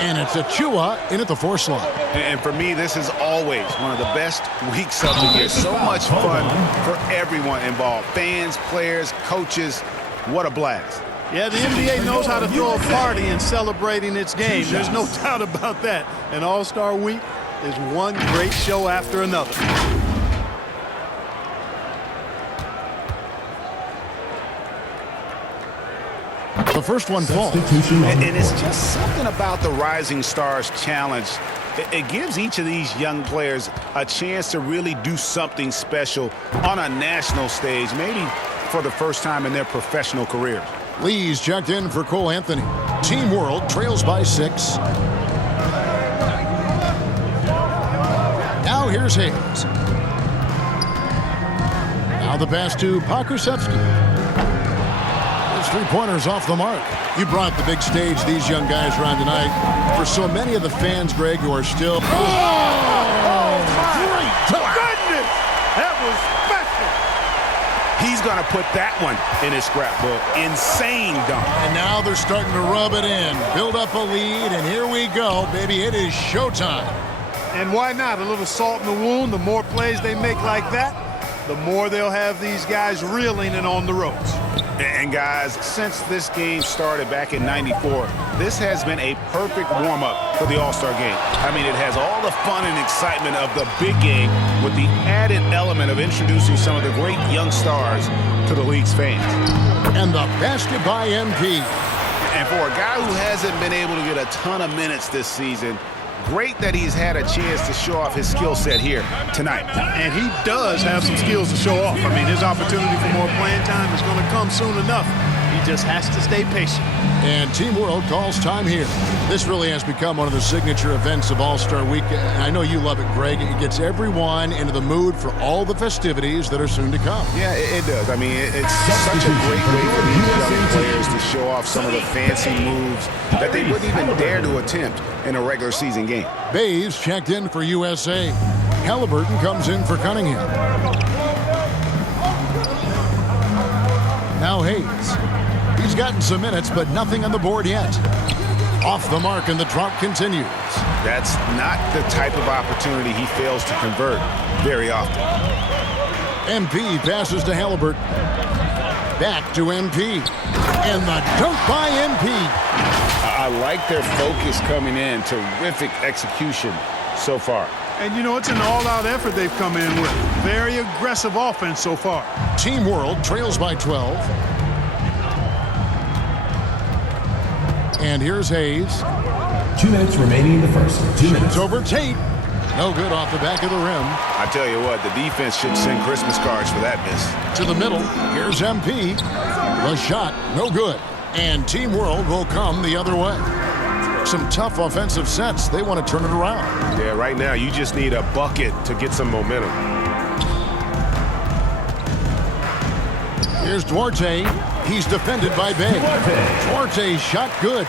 And it's Pt1 in at the 4 slot. And for me, this is always one of the best weeks of the year. So much fun for everyone involved. Fans, players, coaches. What a blast. Yeah, the NBA knows how to throw a party in celebrating its game. There's no doubt about that. And All-Star Week is one great show after another. The first one falls. And it's just something about the Rising Stars Challenge. It gives each of these young players a chance to really do something special on a national stage, maybe for the first time in their professional careers. Lee's checked in for Cole Anthony. Team World trails by 6. Now here's Hayes. Now the pass to Pakusevsky. His 3-pointers off the mark. You brought the big stage these young guys around tonight. For so many of the fans, Greg, who are still... Oh, my goodness! That was special. He's going to put that one in his scrapbook. Insane dunk. And now they're starting to rub it in. Build up a lead, and here we go, baby. It is showtime. And why not? A little salt in the wound. The more plays they make like that, the more they'll have these guys reeling and on the ropes. And guys, since this game started back in '94, this has been a perfect warm-up for the All-Star game. I mean, it has all the fun and excitement of the big game with the added element of introducing some of the great young stars to the league's fans. And the basket by MP. And for a guy who hasn't been able to get a ton of minutes this season, great that he's had a chance to show off his skill set here tonight. And he does have some skills to show off. I mean, his opportunity for more playing time is going to come soon enough. He just has to stay patient. And Team World calls time here. This really has become one of the signature events of All-Star Week. And I know you love it, Greg. It gets everyone into the mood for all the festivities that are soon to come. Yeah, it does. I mean, it's such a great way for these young players to show off some of the fancy moves that they wouldn't even dare to attempt in a regular season game. Bays checked in for USA. Halliburton comes in for Cunningham. Now Hayes. He's gotten some minutes, but nothing on the board yet. Off the mark, and the drought continues. That's not the type of opportunity he fails to convert very often. MP passes to Halliburton. Back to MP. And the dunk by MP. I like their focus coming in. Terrific execution so far. And, you know, it's an all-out effort they've come in with. Very aggressive offense so far. Team World trails by 12. And here's Hayes. 2 minutes remaining in the first. 2 minutes. It's over Tate. No good off the back of the rim. I tell you what, the defense should send Christmas cards for that miss. To the middle. Here's MP. The shot, no good. And Team World will come the other way. Some tough offensive sets. They want to turn it around. Yeah, right now you just need a bucket to get some momentum. Here's Duarte. He's defended by Bay. Duarte's shot good.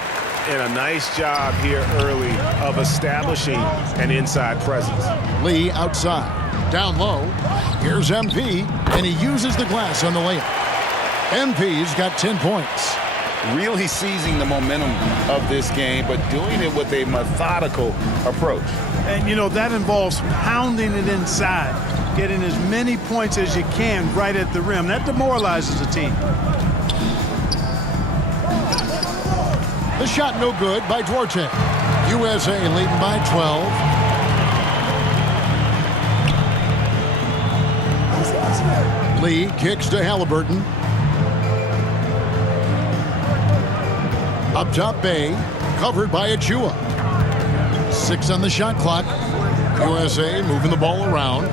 And a nice job here early of establishing an inside presence. Lee outside. Down low. Here's MP. And he uses the glass on the layup. MP's got 10 points. Really seizing the momentum of this game, but doing it with a methodical approach. And, you know, that involves pounding it inside, getting as many points as you can right at the rim. That demoralizes the team. The shot no good by Duarte. USA leading by 12. Lee kicks to Halliburton. Up top, Bay, covered by Pt1. 6 on the shot clock. USA moving the ball around.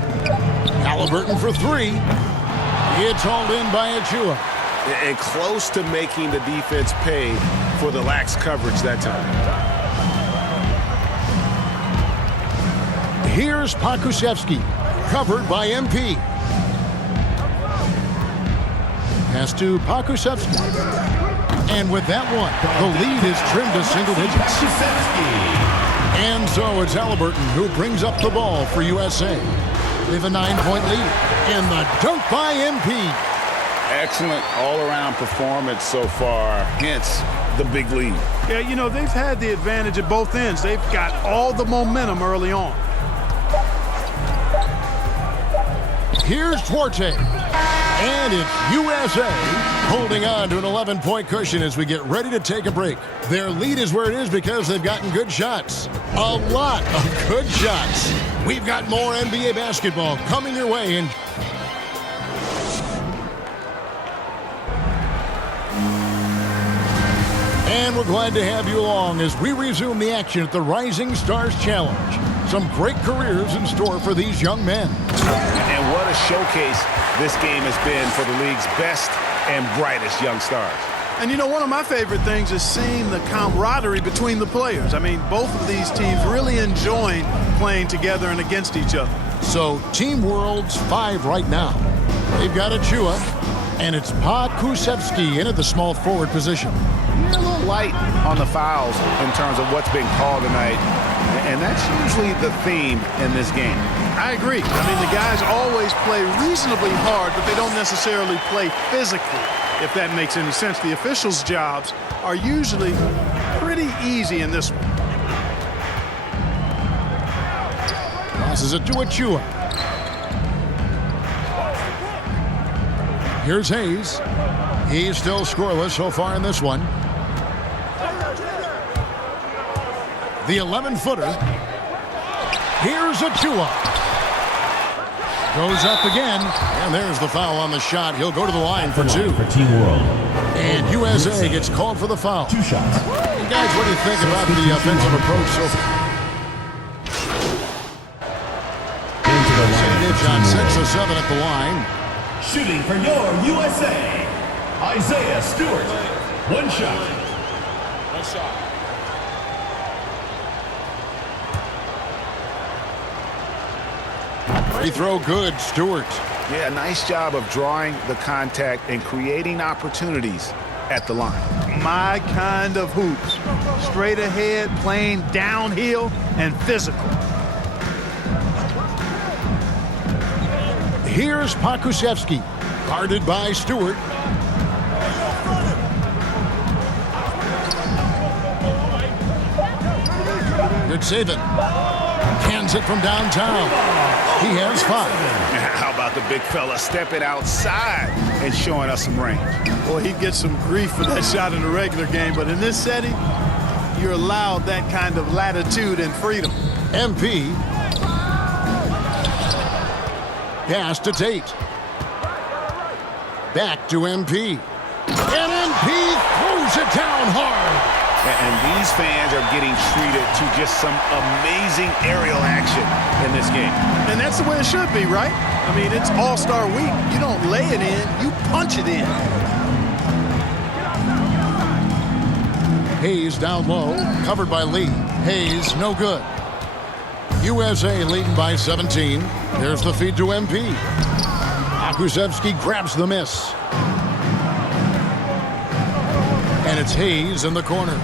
Halliburton for 3. It's hauled in by Pt1. And close to making the defense pay for the lax coverage that time. Here's Pakusevsky, covered by MP. Pass to Pakusevsky. And with that one, the lead is trimmed to single digits. And so it's Halliburton who brings up the ball for USA. They have a 9-point lead. And the dunk by MP. Excellent all-around performance so far. Hence, the big lead. Yeah, you know, they've had the advantage at both ends. They've got all the momentum early on. Here's Duarte. And it's USA holding on to an 11-point cushion as we get ready to take a break. Their lead is where it is because they've gotten good shots. A lot of good shots. We've got more NBA basketball coming your way. And we're glad to have you along as we resume the action at the Rising Stars Challenge. Some great careers in store for these young men. And what a showcase this game has been for the league's best and brightest young stars. And you know, one of my favorite things is seeing the camaraderie between the players. I mean, both of these teams really enjoying playing together and against each other. So, Team World's 5 right now. They've got Achua, and it's Pakusevsky in at the small forward position. A little light on the fouls in terms of what's been called tonight, and that's usually the theme in this game. I agree. I mean, the guys always play reasonably hard, but they don't necessarily play physically, if that makes any sense. The officials' jobs are usually pretty easy in this one. Passes it to Achua. Here's Hayes. He's still scoreless so far in this one. The 11-footer. Here's Achua. Goes up again, and there's the foul on the shot. He'll go to the line for two. For Team World. And USA gets called for the foul. 2 shots. And guys, what do you think about the offensive approach so far? Into the line. John 6 or 7 at the line. Shooting for your USA, Isaiah Stewart. 1 shot. Free throw good, Stewart. Yeah, nice job of drawing the contact and creating opportunities at the line. My kind of hoops. Straight ahead, playing downhill, and physical. Here's Pakusevsky, guarded by Stewart. Good save it. Cans it from downtown. He has 5. How about the big fella stepping outside and showing us some range? Boy, he'd get some grief for that shot in the regular game, but in this setting, you're allowed that kind of latitude and freedom. MP. Pass to Tate. Back to MP. And MP throws it down hard. And these fans are getting treated to just some amazing aerial action in this game. And that's the way it should be, right? I mean, it's All-Star Week. You don't lay it in, you punch it in. Hayes down low, covered by Lee. Hayes, no good. USA leading by 17. There's the feed to MP. Pakusevsky grabs the miss. And it's Hayes in the corner.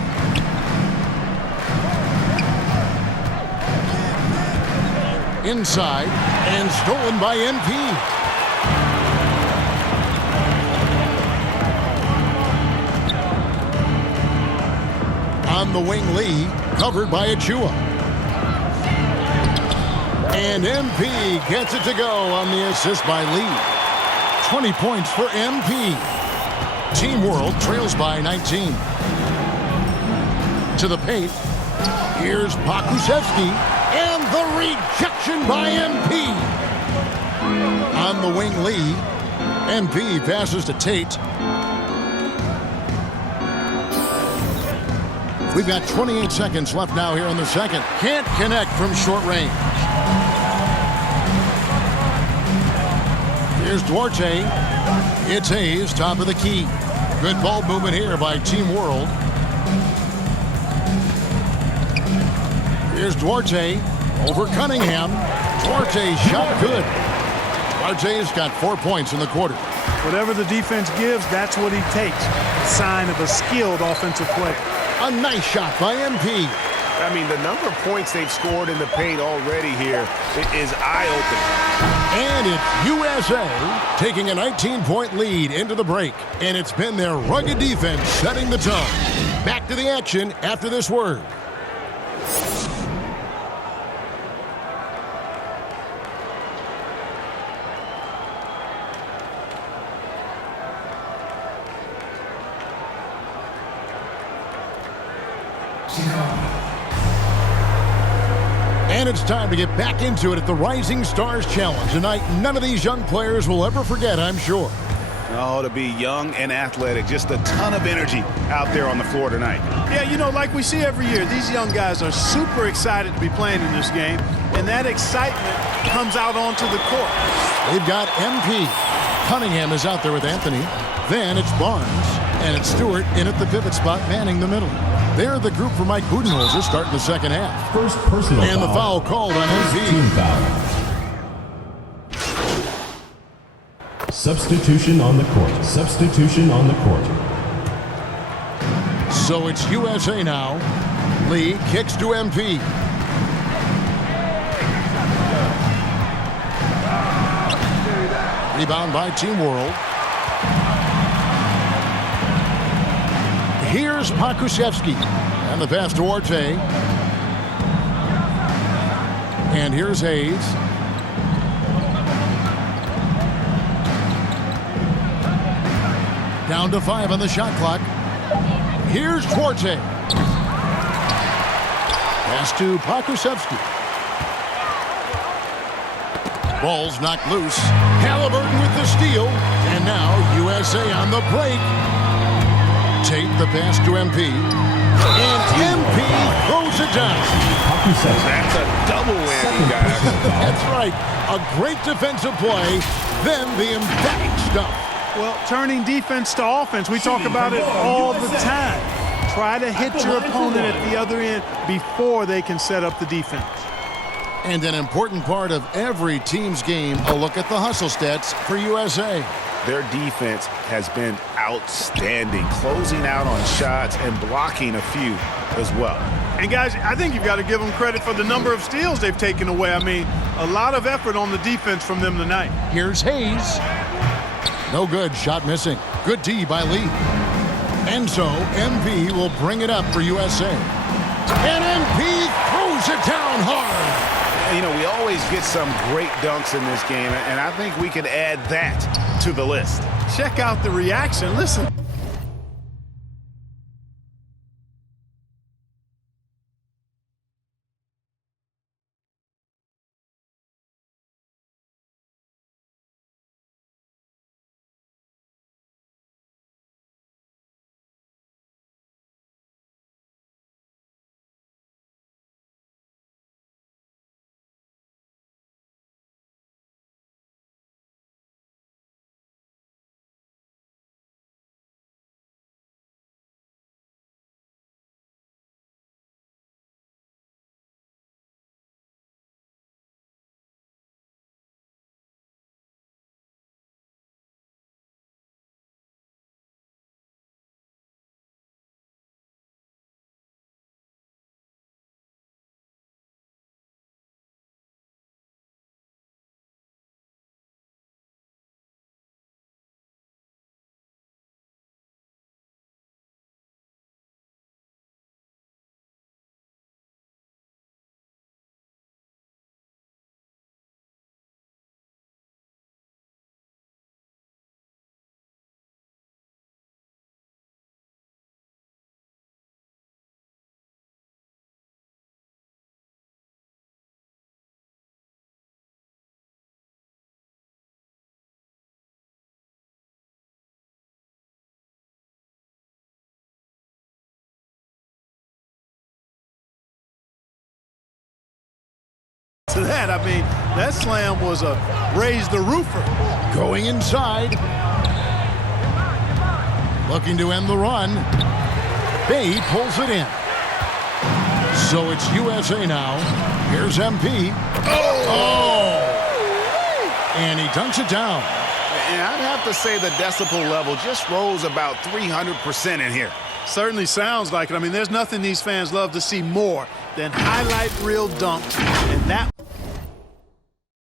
Inside, and stolen by MP. On the wing, Lee, covered by Achua. And MP gets it to go on the assist by Lee. 20 points for MP. Team World trails by 19. To the paint. Here's Pakusevsky. And the rejection by MP. On the wing, Lee. MP passes to Tate. We've got 28 seconds left now here in the second. Can't connect from short range. Here's Duarte. It's Hayes, top of the key. Good ball movement here by Team World. Here's Duarte over Cunningham. Duarte shot good. Duarte's got 4 points in the quarter. Whatever the defense gives, that's what he takes. A sign of a skilled offensive player. A nice shot by MP. I mean, the number of points they've scored in the paint already here is eye-opening. And it's USA taking a 19-point lead into the break. And it's been their rugged defense setting the tone. Back to the action after this word. And it's time to get back into it at the Rising Stars Challenge. A night none of these young players will ever forget, I'm sure. Oh, to be young and athletic, just a ton of energy out there on the floor tonight. Yeah, you know, like we see every year, these young guys are super excited to be playing in this game, and that excitement comes out onto the court. They've got MP. Cunningham is out there with Anthony. Then it's Barnes, and it's Stewart in at the pivot spot, manning the middle. They're the group for Mike Budenholzer starting the second half. First personal and the foul called on MP. Team foul. Substitution on the court. Substitution on the court. So it's USA now. Lee kicks to MP. Rebound by Team World. Here's Pakusevsky. And the pass to Orte. And here's Hayes. Down to 5 on the shot clock. Here's Duarte. Pass to Pakusevsky. Ball's knocked loose. Halliburton with the steal. And now USA on the break. Tate the pass to MP. And MP throws it down. That's a double whammy, guys. That's right. A great defensive play. Then the emphatic stuff. Well, turning defense to offense, we talk about it all the time. Try to hit your opponent at the other end before they can set up the defense. And an important part of every team's game, a look at the hustle stats for USA. Their defense has been outstanding, closing out on shots and blocking a few as well. And guys, I think you've got to give them credit for the number of steals they've taken away. I mean, a lot of effort on the defense from them tonight. Here's Hayes. No good. Shot missing. Good D by Lee. And so MP will bring it up for USA. And MP throws it down hard. You know, we always get some great dunks in this game, and I think we could add that to the list. Check out the reaction. Listen. To that, I mean, that slam was a raise the roofer. Going inside. Looking to end the run. Bay pulls it in. So it's USA now. Here's MP. Oh! And he dunks it down. And I'd have to say the decibel level just rose about 300% in here. Certainly sounds like it. I mean, there's nothing these fans love to see more than highlight reel dunks, and that